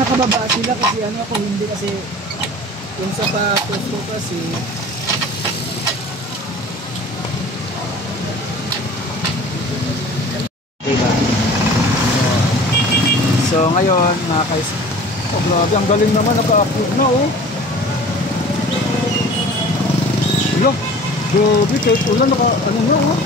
nakababa sila kasi ano ako hindi kasi yung sapatos ko kasi diba? So ngayon mga guys, oh grabe ang galing naman, naka-upload na oh. Wala, grabe kahit ulan naka ano na oh.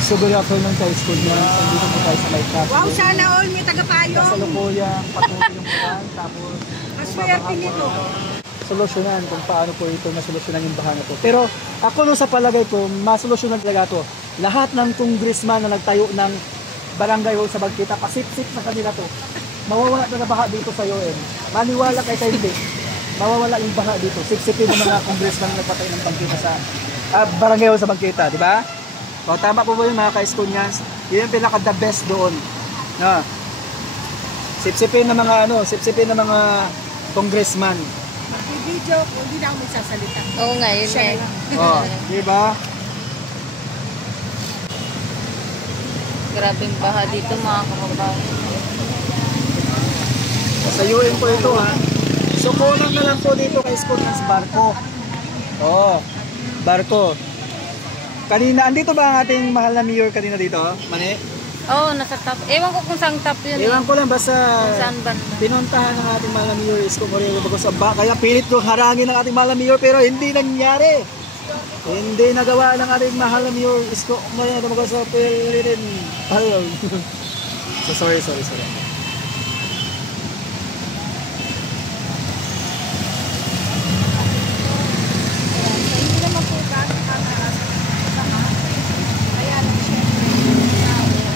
So good afternoon sa school niya. Nandito po tayo sa light class. Wow, sana all may tagapayong. Kasalukuyang patuloy yung ulan, tapos Maswerte nito. solusyonan kung paano po ito masolusyonan yung baha na to. Pero ako no sa palagay ko, masolusyonan talaga to. Lahat ng congressman na nagtayo ng barangay hall sa Bagkita, pasip-sip sa kanila to. Mawawala na baha dito sa UN. Maniwala kay tayo hindi. Mawawala yung baha dito. Sip-sipin ng mga congressman na nagpatayo ng Bagkita sa barangay hall sa Bagkita, di ba? O, tama po yung mga ka-Estonians. Yun yung pinaka the best doon. No. Sipsipin ng mga sipsipin ng mga congressman. Mag-video, hindi na ako magsasalita. Oo nga, yun Siya eh. lang. Oh, di ba? Grabing baha dito mga kababayan. Sa UN po ito ha. So kulang na lang po dito kay Estonians barko. Oh, barko. Kanina, andito ba ang ating mahal na mayor kanina dito? Mani? Oo, nasa top. Ewan ko kung saan top yun. Ewan ko lang, basta Kung saan banda. pinuntahan ng ating mahal na mayor Isko Moreno Bagosaba. Kaya pilit ko harangin ng ating mahal na mayor pero hindi nangyari. Hindi nagawa ng ating mahal na mayor Isko Moreno Bagosaba. So sorry. Hindi naman po gano'n kataas. Kaya lang siyempre.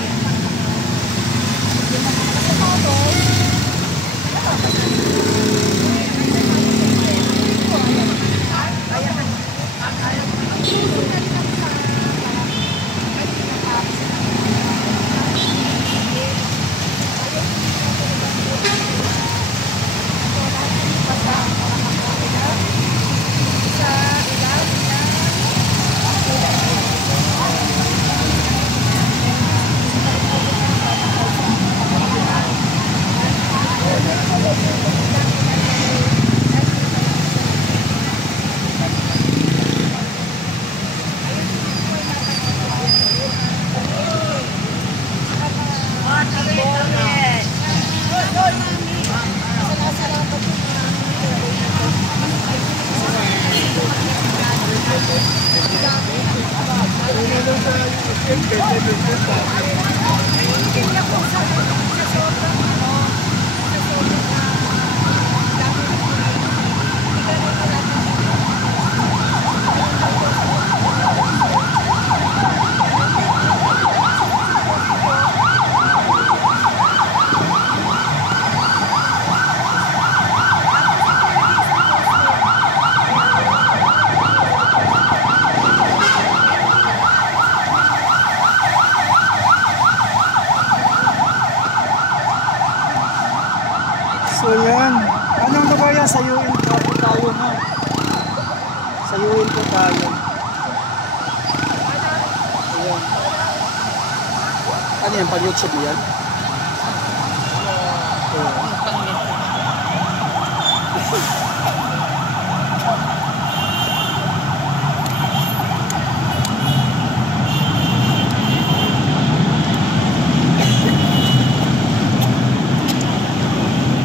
So yan. Anong na kaya sa UN po tayo na? Sa UN po tayo. Ayan. Ano yan? Pag-YouTube mo yan?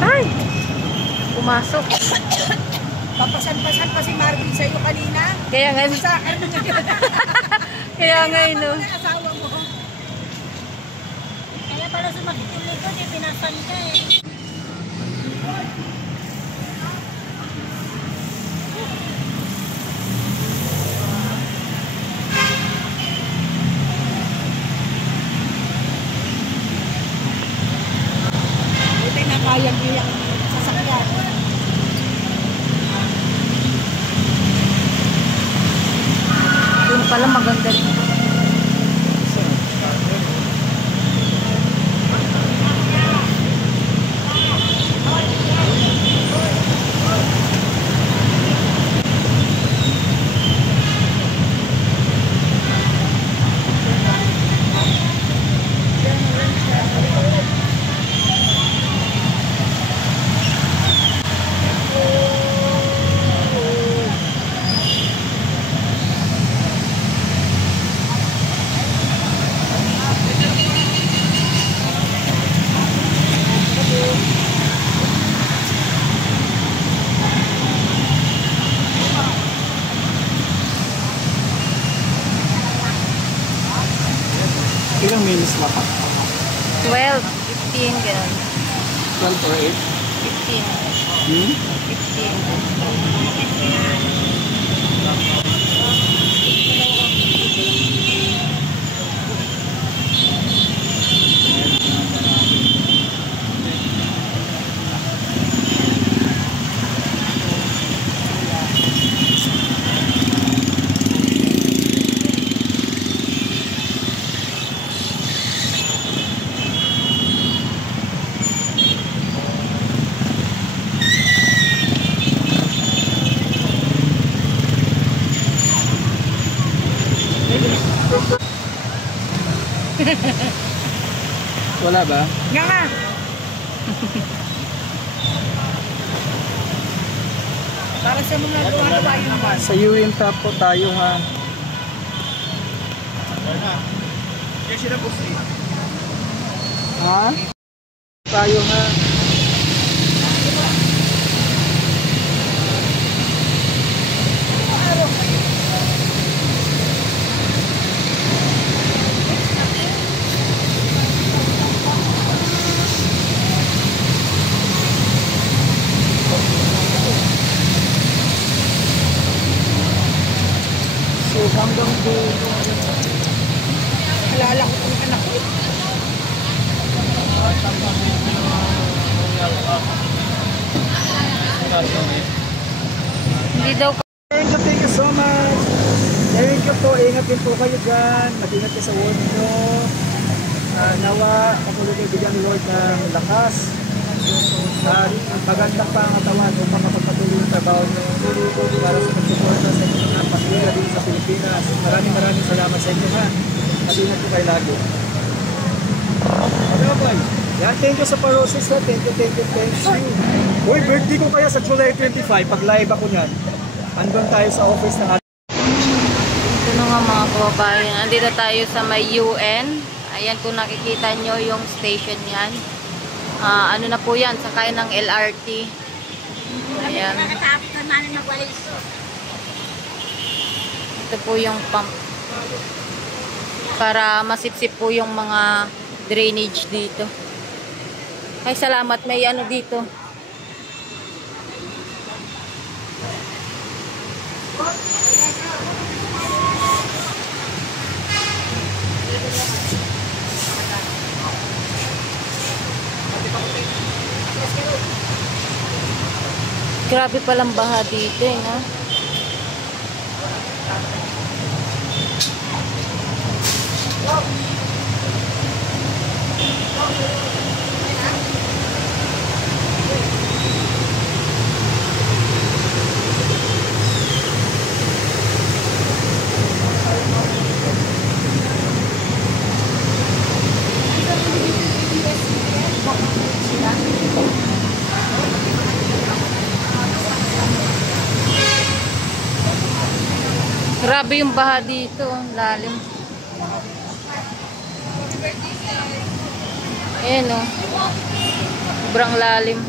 Ay! Pumasok. Papasan-pasan pa si Marvin sa'yo kanina. Kaya nga, Sa akin na kaya nga no. asawa mo. Kaya pala sumakit yung likod, pinasan ka eh. Buti na kayang niya sasakyan. Yun pala maganda rin. yung mini swap? 12, 15, gano'n. 12 or 8? 15, Hmm? 15. Wala ba? Nga nga. Para sa mga gawa naman. Sa UM Top po tayo ha. Ha? Tayo ha. So hanggang doon. Alala ko yung anak ko. Hindi daw Thank you so much. Thank you po. Ingat din po kayo dyan. Mag-ingat kayo sa work nyo. Nawa, patuloy kayo bigyan ni Lord ng lakas. At magandang pangatawan kung makapagpatuloy yung trabaho nyo para sa pagsuporta sa inyo ng pamilya dito sa Pilipinas. Maraming salamat sa inyo ha. Mag-ingat po kayo lagi. Yan, thank you sa parosis ha. Thank you. Uy, birthday ko kaya sa July 25 pag live ako niyan. Andun tayo sa office ng Ito na nga mga kababayan. Andito tayo sa may UN. Ayan kung nakikita nyo yung station yan. Ano na po yan? Sakay ng LRT. Ayan. Nakatapos naman ng magwaliso. Ito po yung pump. Para masipsip po yung mga drainage dito. Ay salamat. May ano dito. Grabe palang baha dito eh, no? Grabe yung baha dito, lalim. Ayan o. Sobrang lalim.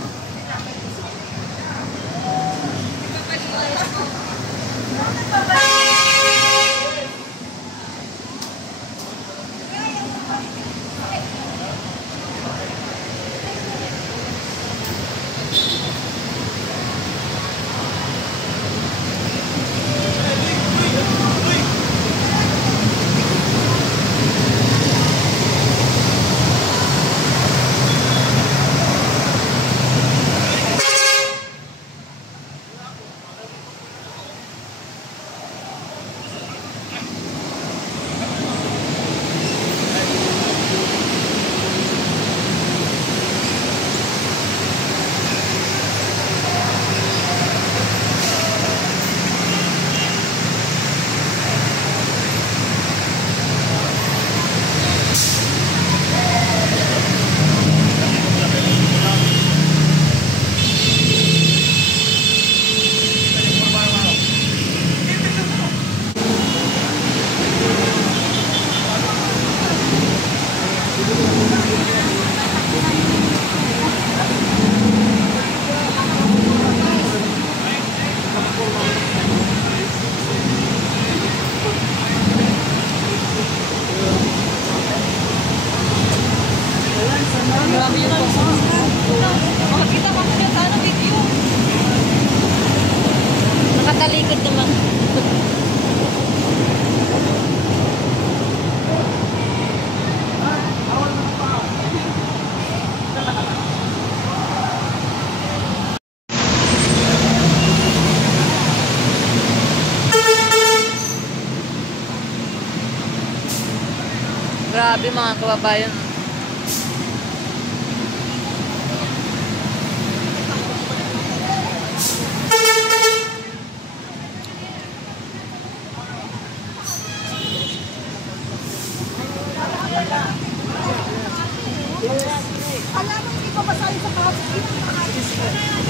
Grabe mga kababayan.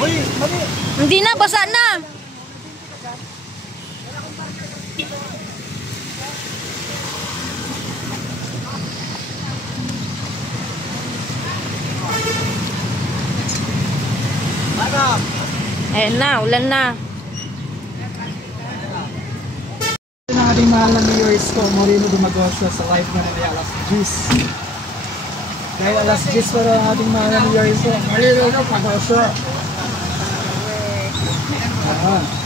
Uy, mali! Hindi na, basa na. Ayan na, ulan na. Ito ng ating mahal na Mayor Isko Moreno Dumagosio sa live na nila alas 10. Dahil alas 10 para ang ating mahal na Mayor Isko Moreno Dumagosio. Ayan.